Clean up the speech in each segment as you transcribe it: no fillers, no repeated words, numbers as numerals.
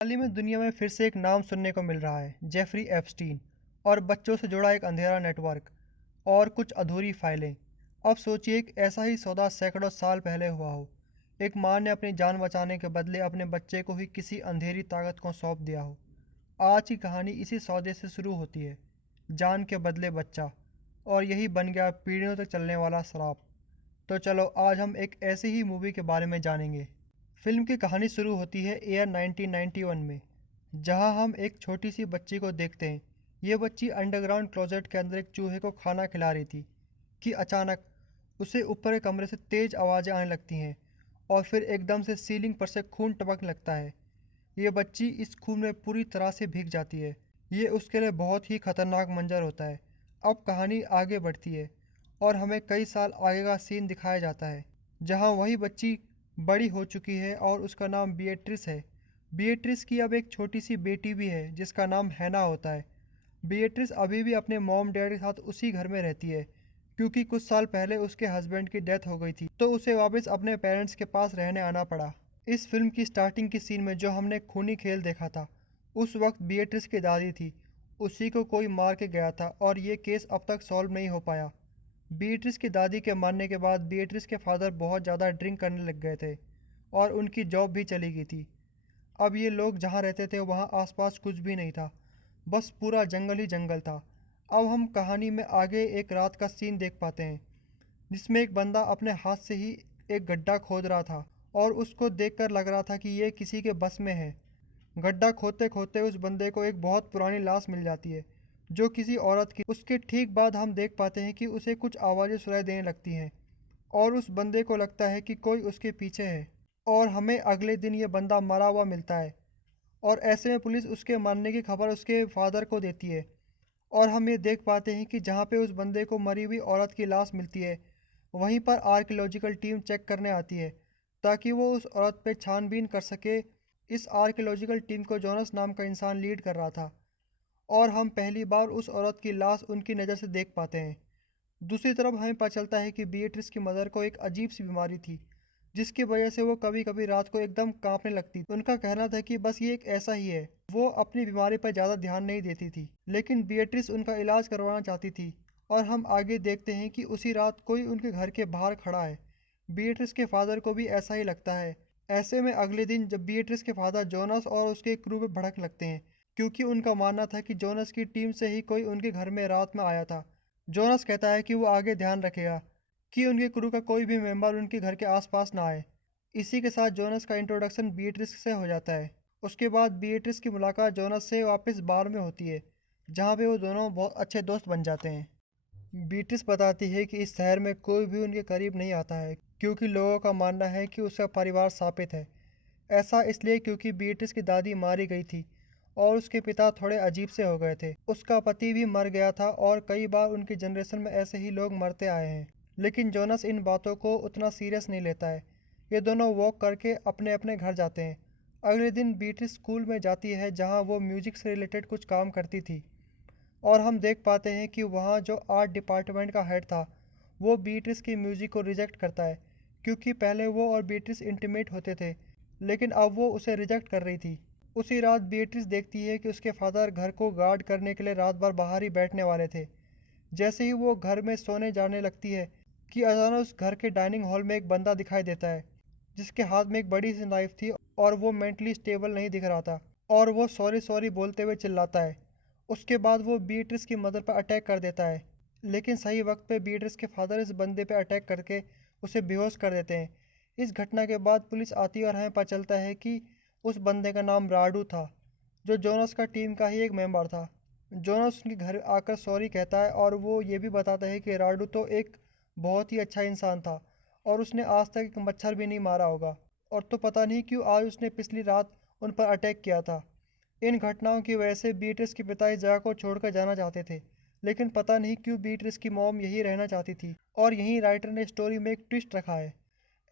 हाल ही में दुनिया में फिर से एक नाम सुनने को मिल रहा है, जेफरी एप्स्टीन। और बच्चों से जुड़ा एक अंधेरा नेटवर्क और कुछ अधूरी फाइलें। अब सोचिए, एक ऐसा ही सौदा सैकड़ों साल पहले हुआ हो। एक माँ ने अपनी जान बचाने के बदले अपने बच्चे को ही किसी अंधेरी ताकत को सौंप दिया हो। आज की कहानी इसी सौदे से शुरू होती है, जान के बदले बच्चा। और यही बन गया पीढ़ियों तक चलने वाला श्राप। तो चलो आज हम एक ऐसी ही मूवी के बारे में जानेंगे। फिल्म की कहानी शुरू होती है ईयर 1991 में, जहां हम एक छोटी सी बच्ची को देखते हैं। ये बच्ची अंडरग्राउंड क्लोजेट के अंदर एक चूहे को खाना खिला रही थी कि अचानक उसे ऊपर के कमरे से तेज आवाज़ें आने लगती हैं और फिर एकदम से सीलिंग पर से खून टपकने लगता है। ये बच्ची इस खून में पूरी तरह से भीग जाती है। ये उसके लिए बहुत ही खतरनाक मंजर होता है। अब कहानी आगे बढ़ती है और हमें कई साल आगे का सीन दिखाया जाता है, जहां वही बच्ची बड़ी हो चुकी है और उसका नाम बिएट्रिस है। बिएट्रिस की अब एक छोटी सी बेटी भी है जिसका नाम हैना होता है। बिएट्रिस अभी भी अपने मॉम डैड के साथ उसी घर में रहती है, क्योंकि कुछ साल पहले उसके हस्बैंड की डेथ हो गई थी, तो उसे वापस अपने पेरेंट्स के पास रहने आना पड़ा। इस फिल्म की स्टार्टिंग की सीन में जो हमने खूनी खेल देखा था, उस वक्त बिएट्रिस की दादी थी। उसी को कोई मार के गया था और ये केस अब तक सॉल्व नहीं हो पाया। बीएट्रिस की दादी के मरने के बाद बीएट्रिस के फादर बहुत ज़्यादा ड्रिंक करने लग गए थे और उनकी जॉब भी चली गई थी। अब ये लोग जहाँ रहते थे वहाँ आसपास कुछ भी नहीं था, बस पूरा जंगल ही जंगल था। अब हम कहानी में आगे एक रात का सीन देख पाते हैं, जिसमें एक बंदा अपने हाथ से ही एक गड्ढा खोद रहा था और उसको देखकर लग रहा था कि ये किसी के बस में है। गड्ढा खोदते खोदते उस बंदे को एक बहुत पुरानी लाश मिल जाती है, जो किसी औरत की। उसके ठीक बाद हम देख पाते हैं कि उसे कुछ आवाज़ें सुनाई देने लगती हैं और उस बंदे को लगता है कि कोई उसके पीछे है। और हमें अगले दिन ये बंदा मरा हुआ मिलता है और ऐसे में पुलिस उसके मरने की खबर उसके फादर को देती है। और हम ये देख पाते हैं कि जहाँ पे उस बंदे को मरी हुई औरत की लाश मिलती है, वहीं पर आर्कियोलॉजिकल टीम चेक करने आती है ताकि वो उस औरत पे छानबीन कर सके। इस आर्कियोलॉजिकल टीम को जोनस नाम का इंसान लीड कर रहा था और हम पहली बार उस औरत की लाश उनकी नज़र से देख पाते हैं। दूसरी तरफ हमें पता चलता है कि बीएट्रिस की मदर को एक अजीब सी बीमारी थी, जिसकी वजह से वो कभी कभी रात को एकदम कांपने लगती। उनका कहना था कि बस ये एक ऐसा ही है। वो अपनी बीमारी पर ज़्यादा ध्यान नहीं देती थी, लेकिन बीएट्रिस उनका इलाज करवाना चाहती थी। और हम आगे देखते हैं कि उसी रात कोई उनके घर के बाहर खड़ा है। बीएट्रिस के फादर को भी ऐसा ही लगता है। ऐसे में अगले दिन जब बीएट्रिस के फादर जोनस और उसके क्रू पे भड़क लगते हैं, क्योंकि उनका मानना था कि जोनस की टीम से ही कोई उनके घर में रात में आया था। जोनस कहता है कि वो आगे ध्यान रखेगा कि उनके क्रू का कोई भी मेंबर उनके घर के आसपास ना आए। इसी के साथ जोनस का इंट्रोडक्शन बीएट्रिस से हो जाता है। उसके बाद बीएट्रिस की मुलाकात जोनस से वापस बार में होती है, जहाँ पे वो दोनों बहुत अच्छे दोस्त बन जाते हैं। बीट्रिस बताती है कि इस शहर में कोई भी उनके करीब नहीं आता है, क्योंकि लोगों का मानना है कि उसका परिवार शापित है। ऐसा इसलिए क्योंकि बीट्रिस की दादी मारी गई थी और उसके पिता थोड़े अजीब से हो गए थे। उसका पति भी मर गया था और कई बार उनकी जनरेशन में ऐसे ही लोग मरते आए हैं। लेकिन जोनस इन बातों को उतना सीरियस नहीं लेता है। ये दोनों वॉक करके अपने अपने घर जाते हैं। अगले दिन बीट्रिस स्कूल में जाती है, जहाँ वो म्यूजिक से रिलेटेड कुछ काम करती थी। और हम देख पाते हैं कि वहाँ जो आर्ट डिपार्टमेंट का हेड था, वो बीट्रिस की म्यूज़िक को रिजेक्ट करता है, क्योंकि पहले वो और बीट्रिस इंटीमेट होते थे, लेकिन अब वो उसे रिजेक्ट कर रही थी। उसी रात बीट्रिस देखती है कि उसके फादर घर को गार्ड करने के लिए रात भर बाहर ही बैठने वाले थे। जैसे ही वो घर में सोने जाने लगती है कि अचानक उस घर के डाइनिंग हॉल में एक बंदा दिखाई देता है, जिसके हाथ में एक बड़ी सी नाइफ थी और वो मेंटली स्टेबल नहीं दिख रहा था। और वो सॉरी सॉरी बोलते हुए चिल्लाता है। उसके बाद वो बीट्रिस की मदर पर अटैक कर देता है, लेकिन सही वक्त पे बीट्रिस के फादर इस बंदे पे अटैक करके उसे बेहोश कर देते हैं। इस घटना के बाद पुलिस आती है और हमें पता चलता है कि उस बंदे का नाम राडू था, जो जोनस का टीम का ही एक मेंबर था। जोनस उनके घर आकर सॉरी कहता है और वो ये भी बताता है कि राडू तो एक बहुत ही अच्छा इंसान था और उसने आज तक एक मच्छर भी नहीं मारा होगा, और तो पता नहीं क्यों आज उसने पिछली रात उन पर अटैक किया था। इन घटनाओं की वजह से बीट्रिस के पिता इस जगह को छोड़कर जाना चाहते थे, लेकिन पता नहीं क्यों बीट्रिस की मॉम यहीं रहना चाहती थी और यहीं राइटर ने स्टोरी में एक ट्विस्ट रखा है।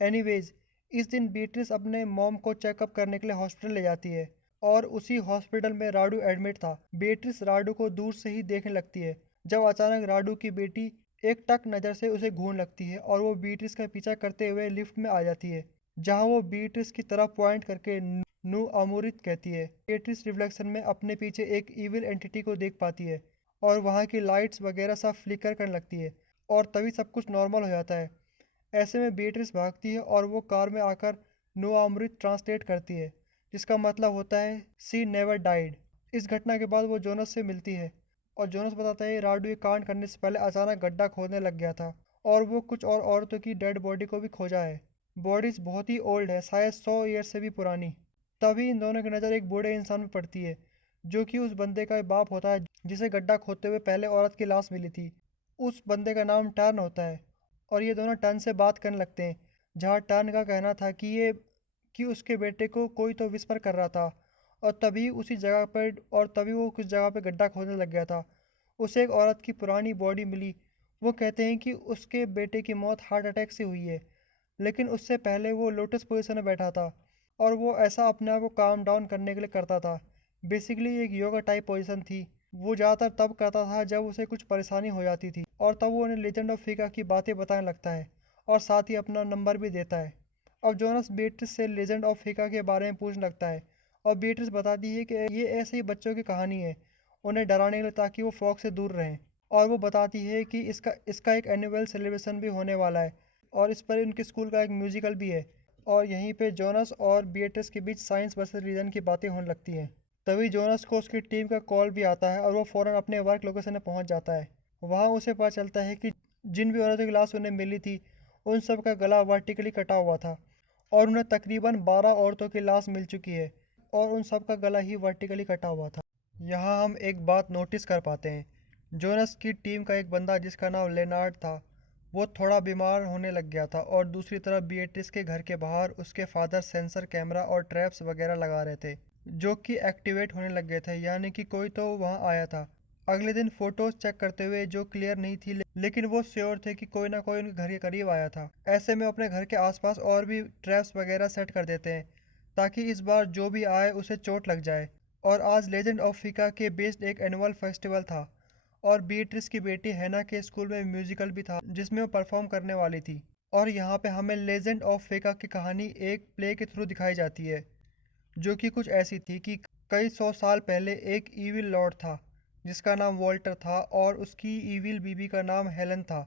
एनीवेज, इस दिन बीट्रिस अपने मॉम को चेकअप करने के लिए हॉस्पिटल ले जाती है और उसी हॉस्पिटल में राडू एडमिट था। बीट्रिस राडू को दूर से ही देखने लगती है, जब अचानक राडू की बेटी एक टक नज़र से उसे घूरने लगती है और वो बीट्रिस का पीछा करते हुए लिफ्ट में आ जाती है, जहाँ वो बीट्रिस की तरफ पॉइंट करके नू अमूरित कहती है। बेट्रिस रिफ्लेक्शन में अपने पीछे एक इविल एंटिटी को देख पाती है और वहाँ की लाइट्स वगैरह सब फ्लिकर करने लगती है और तभी सब कुछ नॉर्मल हो जाता है। ऐसे में बेट्रिस भागती है और वो कार में आकर नो अमृत ट्रांसलेट करती है, जिसका मतलब होता है सी नेवर डाइड। इस घटना के बाद वो जोनस से मिलती है और जोनस बताता है राडू ये कांड करने से पहले अचानक गड्ढा खोदने लग गया था और वो कुछ और औरतों की डेड बॉडी को भी खोजा है। बॉडीज बहुत ही ओल्ड है, शायद 100 ईयर से भी पुरानी। तभी इन दोनों की नज़र एक बूढ़े इंसान में पड़ती है जो कि उस बंदे का बाप होता है जिसे गड्ढा खोदते हुए पहले औरत की लाश मिली थी। उस बंदे का नाम टर्न होता है और ये दोनों टर्न से बात करने लगते हैं, जहाँ टर्न का कहना था कि उसके बेटे को कोई तो विस्पर कर रहा था और तभी उसी जगह पर और तभी वो कुछ जगह पर गड्ढा खोदने लग गया था। उसे एक औरत की पुरानी बॉडी मिली। वो कहते हैं कि उसके बेटे की मौत हार्ट अटैक से हुई है, लेकिन उससे पहले वो लोटस पोजीशन में बैठा था और वो ऐसा अपने आप को काम डाउन करने के लिए करता था। बेसिकली एक योगा टाइप पोजीशन थी। वो ज़्यादातर तब करता था जब उसे कुछ परेशानी हो जाती थी और तब वो उन्हें लेजेंड ऑफ फीका की बातें बताने लगता है और साथ ही अपना नंबर भी देता है। अब जोनस बीट्रिस से लेजेंड ऑफ फीका के बारे में पूछने लगता है और बीट्रिस बताती है कि ये ऐसे ही बच्चों की कहानी है, उन्हें डराने के लिए ताकि वो फॉग से दूर रहें। और वो बताती है कि इसका एक एनुअल सेलिब्रेशन भी होने वाला है और इस पर उनके स्कूल का एक म्यूजिकल भी है। और यहीं पे जोनस और बीट्रिस के बीच साइंस वर्सेस रीजन की बातें होने लगती हैं। तभी जोनस को उसकी टीम का कॉल भी आता है और वो फ़ौरन अपने वर्क लोकेशन में पहुंच जाता है। वहां उसे पता चलता है कि जिन भी औरतों की लाश उन्हें मिली थी उन सब का गला वर्टिकली कटा हुआ था और उन्हें तकरीबन 12 औरतों की लाश मिल चुकी है और उन सब का गला ही वर्टिकली कटा हुआ था। यहाँ हम एक बात नोटिस कर पाते हैं, जोनस की टीम का एक बंदा जिसका नाम लेनार्ड था वो थोड़ा बीमार होने लग गया था और दूसरी तरफ बीएट्रिस के घर के बाहर उसके फादर सेंसर कैमरा और ट्रैप्स वगैरह लगा रहे थे जो कि एक्टिवेट होने लग गए थे, यानी कि कोई तो वहाँ आया था। अगले दिन फोटोज चेक करते हुए जो क्लियर नहीं थी लेकिन वो श्योर थे कि कोई ना कोई उनके घर के करीब आया था। ऐसे में अपने घर के आसपास और भी ट्रैप्स वगैरह सेट कर देते हैं ताकि इस बार जो भी आए उसे चोट लग जाए। और आज लेजेंड ऑफ फिका के बेस्ड एक एनुअल फेस्टिवल था और बीट्रिस की बेटी हैना के स्कूल में म्यूजिकल भी था जिसमें वो परफॉर्म करने वाली थी। और यहाँ पे हमें लेजेंड ऑफ फेका की कहानी एक प्ले के थ्रू दिखाई जाती है जो कि कुछ ऐसी थी कि कई 100 साल पहले एक ईविल लॉर्ड था जिसका नाम वॉल्टर था और उसकी ईविल बीबी का नाम हेलन था।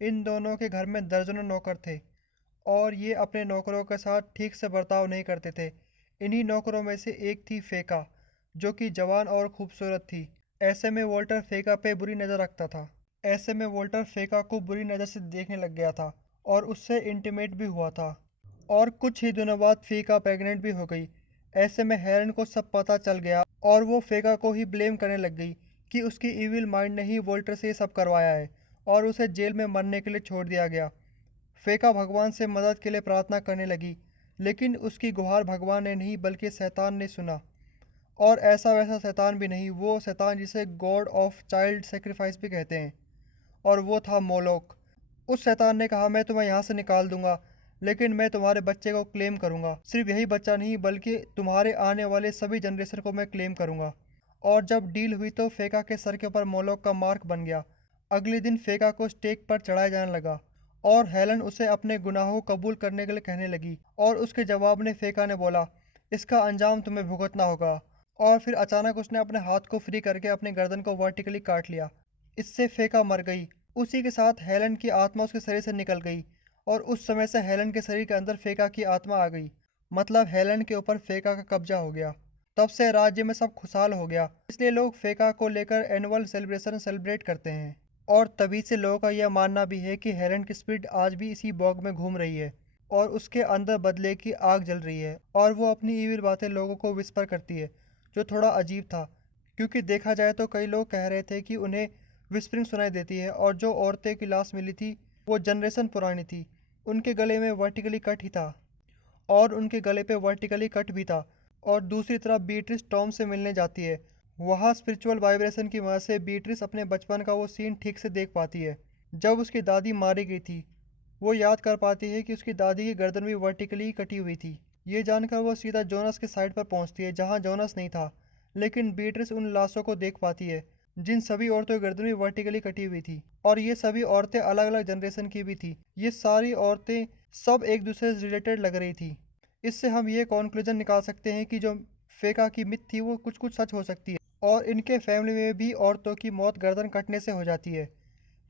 इन दोनों के घर में दर्जनों नौकर थे और ये अपने नौकरों के साथ ठीक से बर्ताव नहीं करते थे। इन्हीं नौकरों में से एक थी फेका जो कि जवान और खूबसूरत थी। ऐसे में वॉल्टर फेका पे बुरी नज़र रखता था। ऐसे में वॉल्टर फेका को बुरी नज़र से देखने लग गया था और उससे इंटीमेट भी हुआ था। और कुछ ही दिनों बाद फेका प्रेग्नेंट भी हो गई। ऐसे में हेरन को सब पता चल गया और वो फेका को ही ब्लेम करने लग गई कि उसकी इविल माइंड ने ही वॉल्टर से ये सब करवाया है और उसे जेल में मरने के लिए छोड़ दिया गया। फेका भगवान से मदद के लिए प्रार्थना करने लगी लेकिन उसकी गुहार भगवान ने नहीं बल्कि शैतान ने सुना। और ऐसा वैसा शैतान भी नहीं, वो शैतान जिसे गॉड ऑफ चाइल्ड सेक्रीफाइस भी कहते हैं, और वो था मोलोक। उस शैतान ने कहा मैं तुम्हें यहाँ से निकाल दूंगा लेकिन मैं तुम्हारे बच्चे को क्लेम करूंगा। सिर्फ यही बच्चा नहीं बल्कि तुम्हारे आने वाले सभी जनरेशन को मैं क्लेम करूंगा। और जब डील हुई तो फेका के सर के ऊपर मोलोक का मार्क बन गया। अगले दिन फेका को स्टेक पर चढ़ाया जाने लगा और हेलन उसे अपने गुनाहों को कबूल करने के लिए कहने लगी और उसके जवाब में फेका ने बोला इसका अंजाम तुम्हें भुगतना होगा। और फिर अचानक उसने अपने हाथ को फ्री करके अपनी गर्दन को वर्टिकली काट लिया। इससे फेका मर गई। उसी के साथ हेलन की आत्मा उसके शरीर से निकल गई और उस समय से हेलन के शरीर के अंदर फेका की आत्मा आ गई। मतलब हेलन के ऊपर फेका का कब्जा हो गया। तब से राज्य में सब खुशहाल हो गया, इसलिए लोग फेका को लेकर एनुअल सेलिब्रेशन सेलिब्रेट करते हैं। और तभी से लोगों का यह मानना भी है कि हेलन की स्पिरिट आज भी इसी बॉग में घूम रही है और उसके अंदर बदले की आग जल रही है और वो अपनी ईविल बातें लोगों को विस्पर करती है, जो थोड़ा अजीब था क्योंकि देखा जाए तो कई लोग कह रहे थे कि उन्हें विस्परिंग सुनाई देती है और जो औरतें की लाश मिली थी वो जनरेशन पुरानी थी। उनके गले में वर्टिकली कट ही था और उनके गले पे वर्टिकली कट भी था। और दूसरी तरफ बीट्रिस टॉम से मिलने जाती है। वहाँ स्पिरिचुअल वाइब्रेशन की वजह से बीट्रिस अपने बचपन का वो सीन ठीक से देख पाती है जब उसकी दादी मारी गई थी। वो याद कर पाती है कि उसकी दादी की गर्दन भी वर्टिकली कटी हुई थी। ये जानकर वो सीधा जोनस के साइड पर पहुंचती है जहां जोनस नहीं था, लेकिन बीट्रिस उन लाशों को देख पाती है जिन सभी औरतों की गर्दन भी वर्टिकली कटी हुई थी और ये सभी औरतें अलग अलग जनरेशन की भी थी। ये सारी औरतें सब एक दूसरे से रिलेटेड लग रही थी। इससे हम ये कॉन्क्लूजन निकाल सकते हैं कि जो फेका की मिथ थी वो कुछ कुछ सच हो सकती है और इनके फैमिली में भी औरतों की मौत गर्दन कटने से हो जाती है।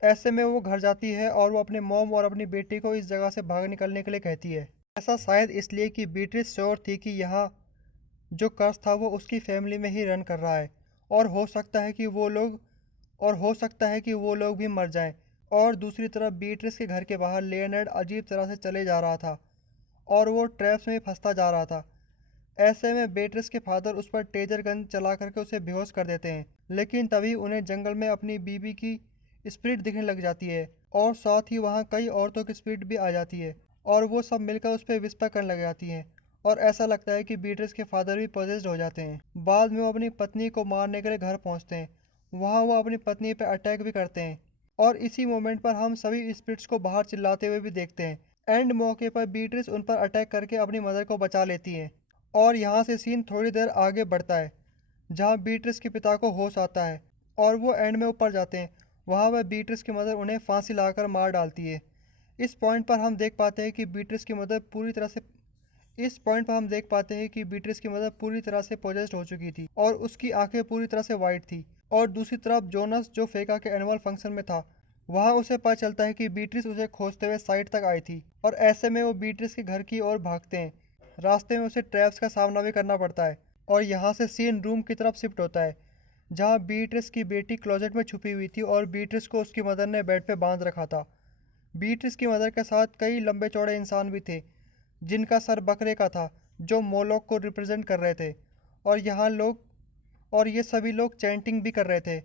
ऐसे में वो घर जाती है और वो अपने मॉम और अपनी बेटी को इस जगह से भाग निकलने के लिए कहती है। ऐसा शायद इसलिए कि बीट्रिस श्योर थी कि यहाँ जो कर्ज था वो उसकी फैमिली में ही रन कर रहा है और हो सकता है कि वो लोग भी मर जाएं। और दूसरी तरफ बीट्रिस के घर के बाहर लियोनार्ड अजीब तरह से चले जा रहा था और वो ट्रैप्स में फंसता जा रहा था। ऐसे में बेट्रिस के फादर उस पर टेजर गन चला करके उसे बेहोश कर देते हैं, लेकिन तभी उन्हें जंगल में अपनी बीबी की स्पिरिट दिखने लग जाती है और साथ ही वहाँ कई औरतों की स्पिरिट भी आ जाती है और वो सब मिलकर उस पर विस्पर करने लग जाती हैं और ऐसा लगता है कि बीट्रिस के फादर भी पोजेस्ड हो जाते हैं। बाद में वो अपनी पत्नी को मारने के लिए घर पहुँचते हैं। वहाँ वो अपनी पत्नी पर अटैक भी करते हैं और इसी मोमेंट पर हम सभी स्पिरिट्स को बाहर चिल्लाते हुए भी देखते हैं। एंड मौके पर बीट्रिस उन पर अटैक करके अपनी मदर को बचा लेती हैं और यहाँ से सीन थोड़ी देर आगे बढ़ता है जहाँ बीट्रिस के पिता को होश आता है और वो एंड में ऊपर जाते हैं। वहाँ वह बीट्रिस की मदर उन्हें फांसी लगाकर मार डालती है। इस पॉइंट पर हम देख पाते हैं कि बीट्रिस की मदर पूरी तरह से इस पॉइंट पर हम देख पाते हैं कि बीट्रिस की मदर पूरी तरह से पोजेस्ड हो चुकी थी और उसकी आंखें पूरी तरह से वाइट थी। और दूसरी तरफ जोनस जो फेका के एनुअल फंक्शन में था, वहाँ उसे पता चलता है कि बीट्रिस उसे खोजते हुए साइट तक आई थी और ऐसे में वो बीट्रिस के घर की ओर भागते हैं। रास्ते में उसे ट्रैप्स का सामना भी करना पड़ता है और यहाँ से सीन रूम की तरफ शिफ्ट होता है जहाँ बीट्रिस की बेटी क्लोजेट में छुपी हुई थी और बीट्रिस को उसकी मदर ने बेड पे बांध रखा था। बीट्रिस की मदर के साथ कई लंबे चौड़े इंसान भी थे जिनका सर बकरे का था जो मोलोक को रिप्रेजेंट कर रहे थे और यहाँ लोग और ये सभी लोग चैंटिंग भी कर रहे थे।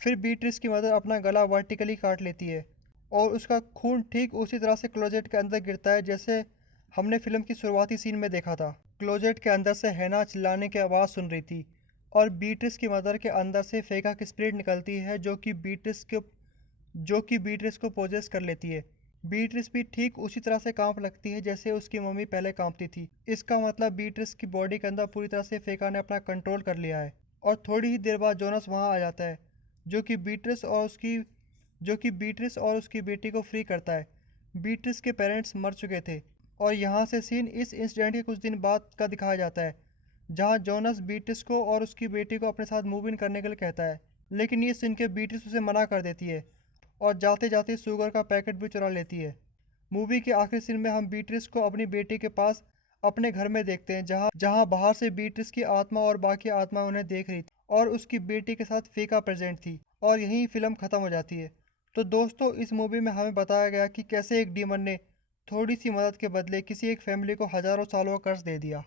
फिर बीट्रिस की मदर अपना गला वर्टिकली काट लेती है और उसका खून ठीक उसी तरह से क्लोजेट के अंदर गिरता है जैसे हमने फिल्म की शुरुआती सीन में देखा था। क्लोजेट के अंदर से हैना चिल्लाने की आवाज़ सुन रही थी और बीट्रिस की मदर के अंदर से फेका की स्पिरिट निकलती है जो कि बीट्रिस को पोजेस कर लेती है। बीट्रिस भी ठीक उसी तरह से कांप लगती है जैसे उसकी मम्मी पहले कांपती थी। इसका मतलब बीट्रिस की बॉडी के अंदर पूरी तरह से फेका ने अपना कंट्रोल कर लिया है। और थोड़ी ही देर बाद जोनस वहाँ आ जाता है जो कि बीट्रिस और उसकी बेटी को फ्री करता है। बीट्रिस के पेरेंट्स मर चुके थे और यहाँ से सीन इस इंसिडेंट के कुछ दिन बाद का दिखाया जाता है जहाँ जोनस बीट्रिस को और उसकी बेटी को अपने साथ मूव इन करने के लिए कहता है, लेकिन ये सुन के बीट्रिस उसे मना कर देती है और जाते जाते शुगर का पैकेट भी चुरा लेती है। मूवी के आखिरी सीन में हम बीट्रिस को अपनी बेटी के पास अपने घर में देखते हैं जहाँ जहाँ बाहर से बीट्रिस की आत्मा और बाकी आत्मा उन्हें देख रही थी और उसकी बेटी के साथ फेका प्रेजेंट थी और यहीं फिल्म ख़त्म हो जाती है। तो दोस्तों, इस मूवी में हमें बताया गया कि कैसे एक डीमन ने थोड़ी सी मदद के बदले किसी एक फैमिली को हज़ारों सालों का कर्ज दे दिया।